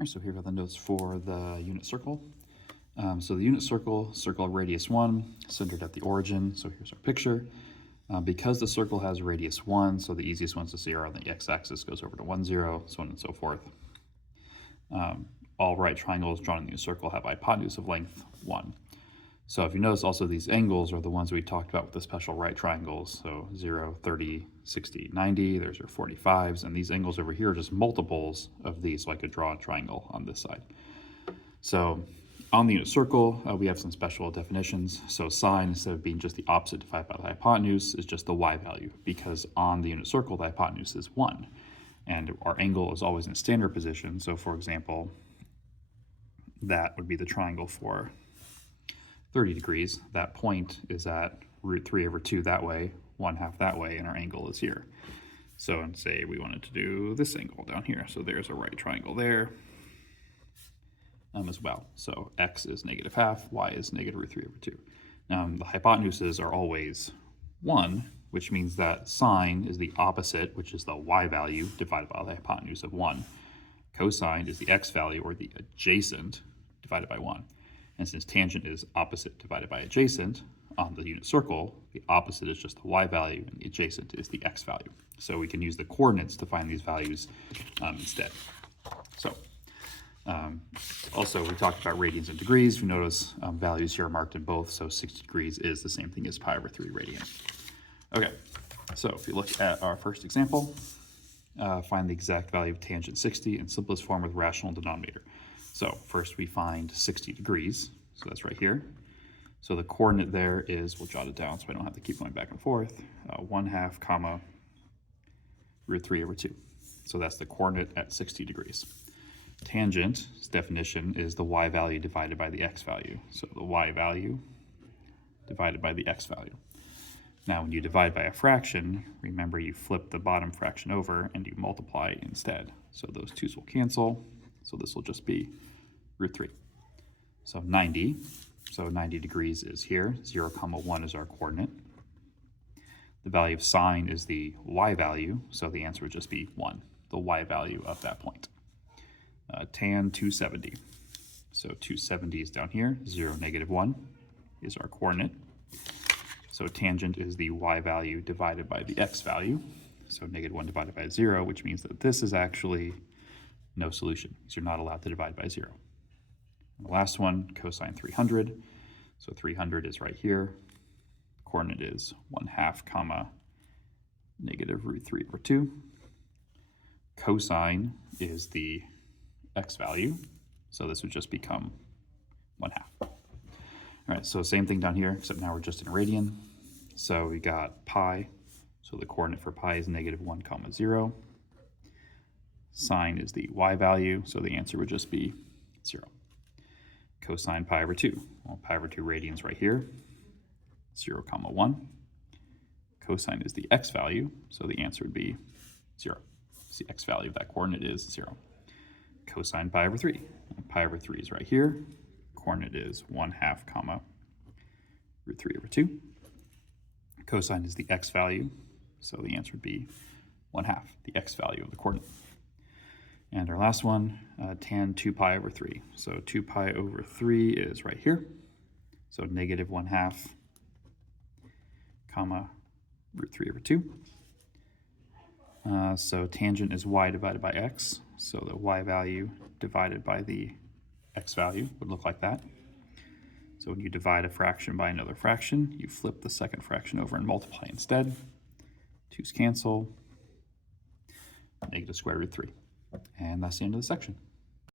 right, so here are the notes for the unit circle. So the unit circle radius 1, centered at the origin. So here's our picture. Because the circle has radius 1, so the easiest ones to see are on the x-axis goes over to 1, 0, so on and so forth. All right triangles drawn in the circle have a hypotenuse of length 1. So if you notice also these angles are the ones we talked about with the special right triangles. So 0, 30, 60, 90, there's your 45s, and these angles over here are just multiples of these, so I could draw a triangle on this side. So on the unit circle, we have some special definitions. So sine, instead of being just the opposite divided by the hypotenuse, is just the y value, because on the unit circle, the hypotenuse is 1. And our angle is always in standard position. So for example, that would be the triangle for 30 degrees. That point is at root 3 over 2 that way, 1/2 that way, and our angle is here. So and say we wanted to do this angle down here. So there's a right triangle there. As well. So x is -1/2, y is -root 3 over 2. The hypotenuses are always 1, which means that sine is the opposite, which is the y value, divided by the hypotenuse of 1. Cosine is the x value, or the adjacent, divided by 1. And since tangent is opposite divided by adjacent, on the unit circle, the opposite is just the y value, and the adjacent is the x value. So we can use the coordinates to find these values instead. So also, we talked about radians and degrees. We notice values here are marked in both, so 60 degrees is the same thing as pi over 3 radian. Okay, so if you look at our first example, find the exact value of tangent 60 in simplest form with rational denominator. So first we find 60 degrees, so that's right here. So the coordinate there is, we'll jot it down so I don't have to keep going back and forth, 1/2 comma root 3 over 2. So that's the coordinate at 60 degrees. Tangent's definition is the y value divided by the x value. So the y value divided by the x value. Now when you divide by a fraction, remember you flip the bottom fraction over and you multiply instead. So those 2's will cancel. So this will just be root 3. So 90. So 90 degrees is here. 0, 1 is our coordinate. The value of sine is the y value. So the answer would just be 1, the y value of that point. Tan 270. So 270 is down here. 0, -1 is our coordinate. So tangent is the y value divided by the x value. So -1 divided by 0, which means that this is actually no solution, because you're not allowed to divide by 0. And the last one, cosine 300. So 300 is right here. Coordinate is 1/2 comma -root 3 over 2. Cosine is the x value, so this would just become 1/2. All right, so same thing down here, except now we're just in radian. So we got pi, so the coordinate for pi is -1, 0. Sine is the y value, so the answer would just be 0. Cosine pi over 2, well, pi over 2 radians right here, 0, 1. Cosine is the x value, so the answer would be 0. So the x value of that coordinate is 0. Cosine pi over 3. Pi over 3 is right here. Coordinate is 1/2 comma root 3 over 2. Cosine is the x value, so the answer would be 1/2, the x value of the coordinate. And our last one, tan 2 pi over 3. So 2 pi over 3 is right here. So -1/2 comma root 3 over 2. So tangent is y divided by x. So the y value divided by the x value would look like that. So when you divide a fraction by another fraction, you flip the second fraction over and multiply instead. 2's cancel. -√3. And that's the end of the section.